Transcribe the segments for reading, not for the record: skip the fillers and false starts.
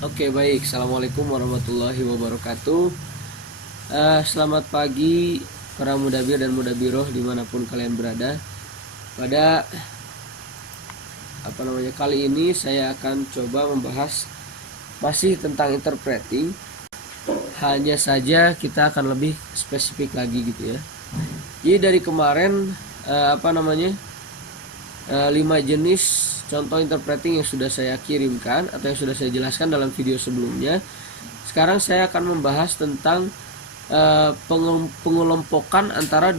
Oke, baik. Assalamualaikum warahmatullahi wabarakatuh. Selamat pagi para mudabir dan mudabiroh dimanapun kalian berada. Pada kali ini saya akan coba membahas masih tentang interpreting. Hanya saja kita akan lebih spesifik lagi gitu ya. Jadi dari kemarin 5 jenis contoh interpreting yang sudah saya kirimkan atau yang sudah saya jelaskan dalam video sebelumnya. Sekarang saya akan membahas tentang pengelompokan antara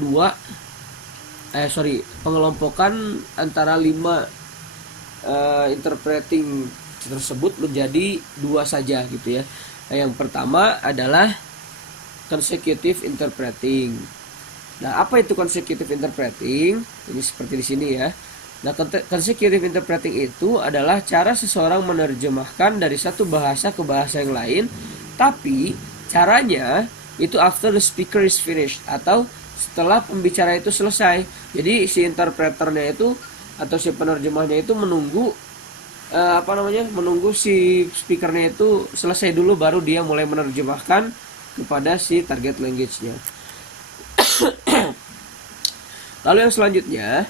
antara 5 interpreting tersebut menjadi 2 saja gitu ya. Yang pertama adalah consecutive interpreting. Nah, apa itu consecutive interpreting? Ini seperti di sini ya. Nah, consecutive interpreting itu adalah cara seseorang menerjemahkan dari satu bahasa ke bahasa yang lain, tapi caranya itu after the speaker is finished, atau setelah pembicara itu selesai. Jadi si interpreternya itu atau si penerjemahnya itu menunggu menunggu si speakernya itu selesai dulu, baru dia mulai menerjemahkan kepada si target language-nya. Lalu yang selanjutnya,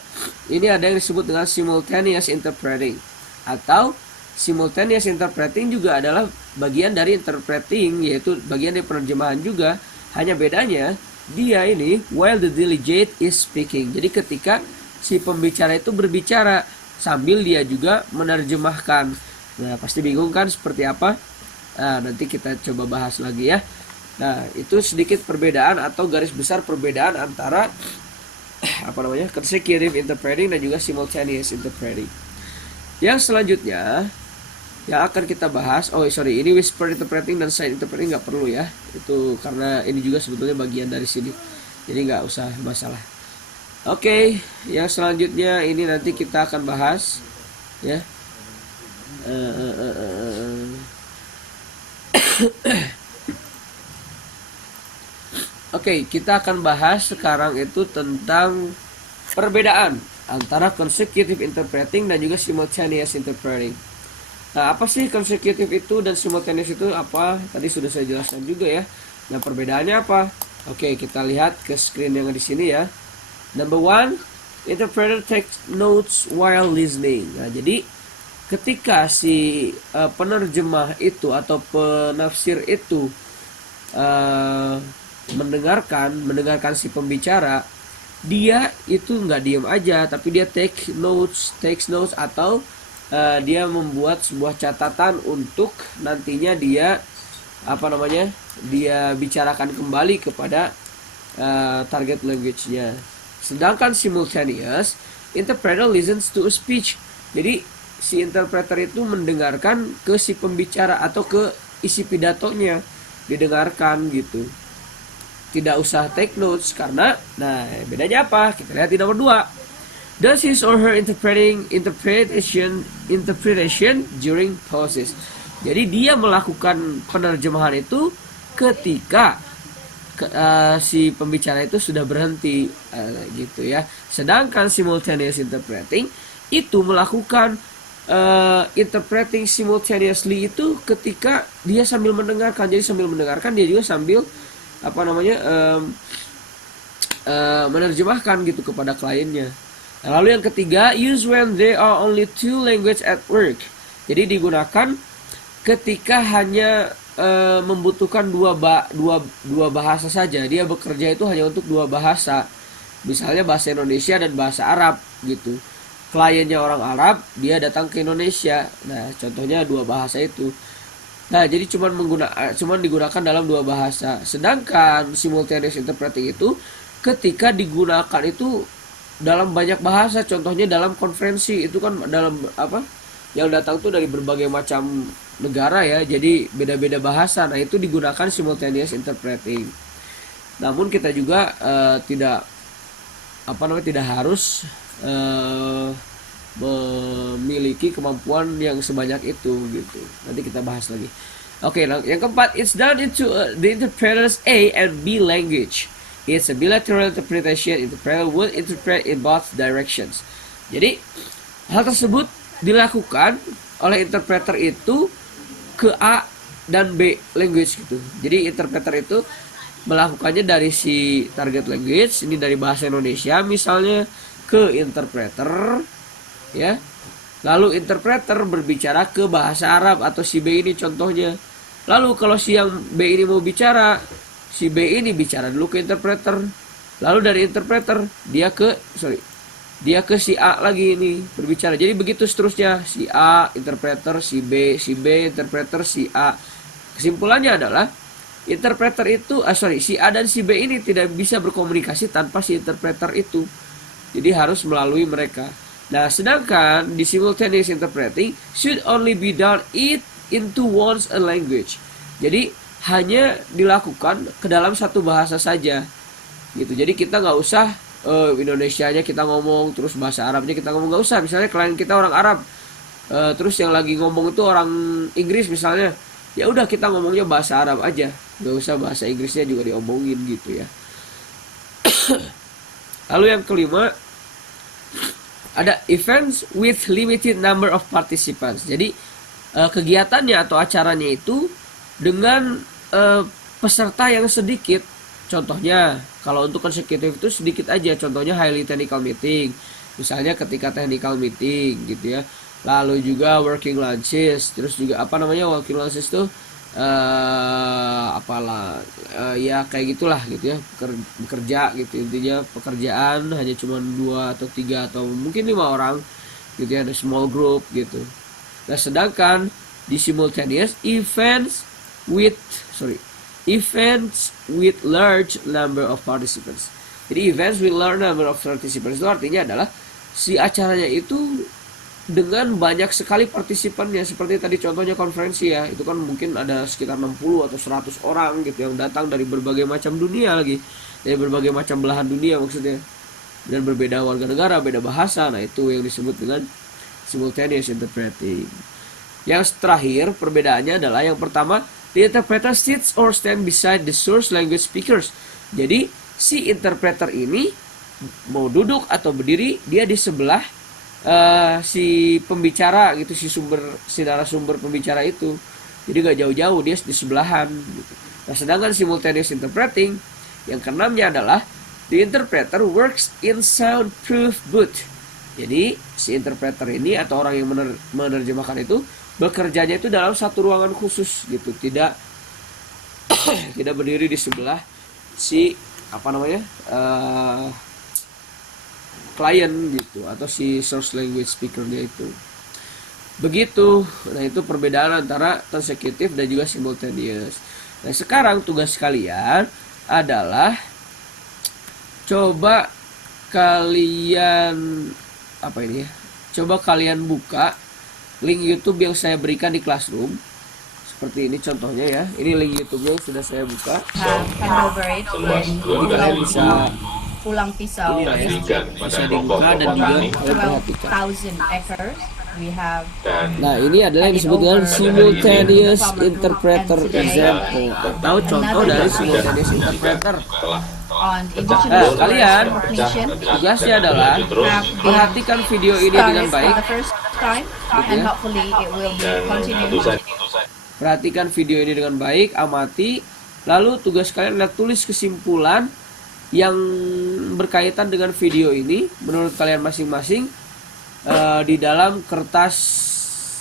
ini ada yang disebut dengan simultaneous interpreting. Atau simultaneous interpreting juga adalah bagian dari interpreting, yaitu bagian dari penerjemahan juga. Hanya bedanya, dia ini while the delegate is speaking. Jadi ketika si pembicara itu berbicara, sambil dia juga menerjemahkan. Nah, pasti bingung kan seperti apa? Nah, nanti kita coba bahas lagi ya. Nah, itu sedikit perbedaan atau garis besar perbedaan antara consecutive interpreting dan juga simultaneous interpreting. Yang selanjutnya yang akan kita bahas, ini whisper interpreting dan side interpreting nggak perlu ya, itu karena ini juga sebetulnya bagian dari sini, jadi nggak usah masalah. Oke, yang selanjutnya ini nanti kita akan bahas ya. Oke, kita akan bahas sekarang itu tentang perbedaan antara consecutive interpreting dan juga simultaneous interpreting. Nah, apa sih consecutive itu dan simultaneous itu apa? Tadi sudah saya jelaskan juga ya. Nah, perbedaannya apa? Oke, kita lihat ke screen yang di sini ya. Number 1, interpreter takes notes while listening. Nah, jadi ketika si penerjemah itu atau penafsir itu mendengarkan si pembicara, dia itu nggak diem aja, tapi dia takes notes atau dia membuat sebuah catatan untuk nantinya dia dia bicarakan kembali kepada target language-nya. Sedangkan simultaneous interpreter listens to a speech. Jadi si interpreter itu mendengarkan ke si pembicara atau ke isi pidatonya, didengarkan gitu. Tidak usah take notes karena, nah bedanya apa? Kita lihat di nomor 2. Does his or her interpretation during pauses. Jadi dia melakukan penerjemahan itu ketika si pembicara itu sudah berhenti gitu ya. Sedangkan simultaneous interpreting itu melakukan interpreting simultaneously itu ketika dia sambil mendengarkan. Jadi sambil mendengarkan dia juga sambil menerjemahkan gitu kepada kliennya. Lalu yang ketiga, use when there are only 2 language at work. Jadi digunakan ketika hanya membutuhkan dua bahasa saja. Dia bekerja itu hanya untuk 2 bahasa. Misalnya bahasa Indonesia dan bahasa Arab gitu. Kliennya orang Arab, dia datang ke Indonesia. Nah, contohnya 2 bahasa itu. Nah, jadi cuman digunakan dalam 2 bahasa. Sedangkan simultaneous interpreting itu ketika digunakan itu dalam banyak bahasa. Contohnya dalam konferensi, itu kan dalam yang datang tuh dari berbagai macam negara ya. Jadi beda-beda bahasa. Nah, itu digunakan simultaneous interpreting. Namun kita juga tidak harus memiliki kemampuan yang sebanyak itu gitu. Nanti kita bahas lagi. Oke, yang keempat, it's done into the interpreter's A and B language. It's a bilateral interpretation. Interpreter will interpret in both directions. Jadi hal tersebut dilakukan oleh interpreter itu ke A dan B language gitu. Jadi interpreter itu melakukannya dari si target language, ini dari bahasa Indonesia misalnya, ke interpreter ya. Lalu interpreter berbicara ke bahasa Arab atau si B ini contohnya. Lalu kalau si yang B ini mau bicara, si B ini bicara dulu ke interpreter. Lalu dari interpreter dia ke si A lagi ini berbicara. Jadi begitu seterusnya, si A interpreter, si B interpreter, si A. Kesimpulannya adalah interpreter itu si A dan si B ini tidak bisa berkomunikasi tanpa si interpreter itu. Jadi harus melalui mereka. Nah, sedangkan di simultaneous interpreting should only be done into one's language. Jadi hanya dilakukan ke dalam satu bahasa saja. Gitu. Jadi kita nggak usah Indonesianya kita ngomong, terus bahasa Arabnya kita ngomong, nggak usah. Misalnya klien kita orang Arab, terus yang lagi ngomong itu orang Inggris misalnya, ya udah kita ngomongnya bahasa Arab aja, nggak usah bahasa Inggrisnya juga diomongin gitu ya. Lalu yang kelima ada events with limited number of participants. Jadi kegiatannya atau acaranya itu dengan peserta yang sedikit. Contohnya kalau untuk konsekutif itu sedikit aja. Contohnya highly technical meeting. Misalnya ketika technical meeting gitu ya. Lalu juga working lunches. Terus juga working lunches itu ya kayak gitulah gitu ya, bekerja gitu, intinya pekerjaan hanya cuma 2 atau 3 atau mungkin 5 orang gitu ya, ada small group gitu. Nah, sedangkan di simultaneous events with large number of participants. Jadi events with large number of participants itu artinya adalah si acaranya itu dengan banyak sekali partisipannya. Seperti tadi contohnya konferensi ya, itu kan mungkin ada sekitar 60 atau 100 orang gitu yang datang dari berbagai macam dunia lagi, dari berbagai macam belahan dunia maksudnya, dan berbeda warga negara, beda bahasa. Nah, itu yang disebut dengan simultaneous interpreting. Yang terakhir perbedaannya adalah yang pertama, the interpreter sits or stand beside the source language speakers. Jadi si interpreter ini mau duduk atau berdiri, dia di sebelah si pembicara gitu, si narasumber pembicara itu. Jadi gak jauh-jauh, dia di sebelahan gitu. Nah, sedangkan simultaneous interpreting yang keenamnya adalah the interpreter works in soundproof booth. Jadi si interpreter ini atau orang yang menerjemahkan itu bekerjanya itu dalam satu ruangan khusus gitu, tidak tidak berdiri di sebelah si klien gitu atau si source language speaker-nya itu. Begitu. Nah, itu perbedaan antara consecutive dan juga simultaneous. Nah, sekarang tugas kalian adalah coba kalian coba kalian buka link YouTube yang saya berikan di Classroom. Seperti ini contohnya ya. Ini link YouTube-nya sudah saya buka. Jadi kalian bisa pulang pisau bisa dibuka dan juga perhatikan. Nah, ini adalah yang disebut dengan simultaneous interpreter example atau contoh dari simultaneous interpreter. Kalian tugasnya adalah perhatikan video ini dengan baik. Perhatikan video ini dengan baik, amati. Lalu tugas kalian adalah tulis kesimpulan yang berkaitan dengan video ini menurut kalian masing-masing di dalam kertas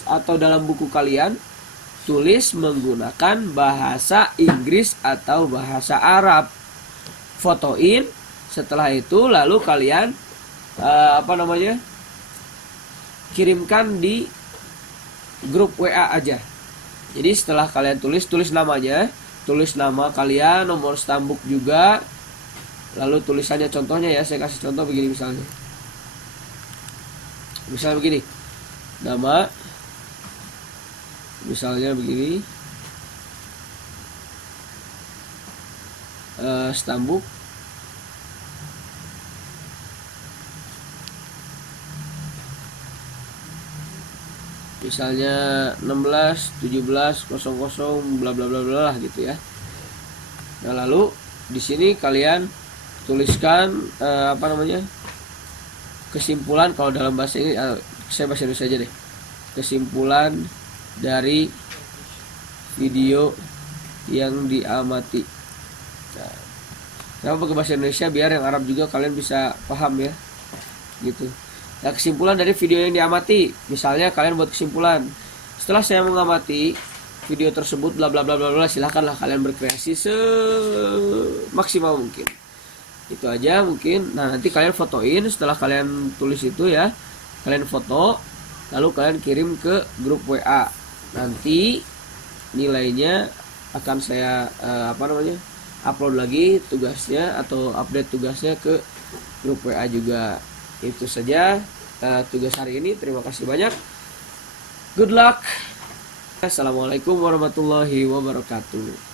atau dalam buku kalian. Tulis menggunakan bahasa Inggris atau bahasa Arab. Fotoin. Setelah itu lalu kalian kirimkan di grup WA aja. Jadi setelah kalian tulis namanya, tulis nama kalian, nomor stambuk juga. Lalu tulisannya contohnya ya, saya kasih contoh begini misalnya. Misalnya begini. Nama. Misalnya begini. Stambuk. Misalnya 16, 17, 00, bla bla bla bla gitu ya. Nah, lalu di sini kalian tuliskan kesimpulan. Kalau dalam bahasa ini saya bahasa Indonesia aja deh. Kesimpulan dari video yang diamati. Nah, kenapa pakai bahasa Indonesia biar yang Arab juga kalian bisa paham ya, gitu. Nah, kesimpulan dari video yang diamati, misalnya kalian buat kesimpulan, setelah saya mengamati video tersebut bla bla bla bla bla, silahkanlah kalian berkreasi semaksimal mungkin. Itu aja mungkin. Nah, nanti kalian fotoin setelah kalian tulis itu ya, kalian foto lalu kalian kirim ke grup WA. Nanti nilainya akan saya upload lagi tugasnya atau update tugasnya ke grup WA juga. Itu saja tugas hari ini. Terima kasih banyak. Good luck. Assalamualaikum warahmatullahi wabarakatuh.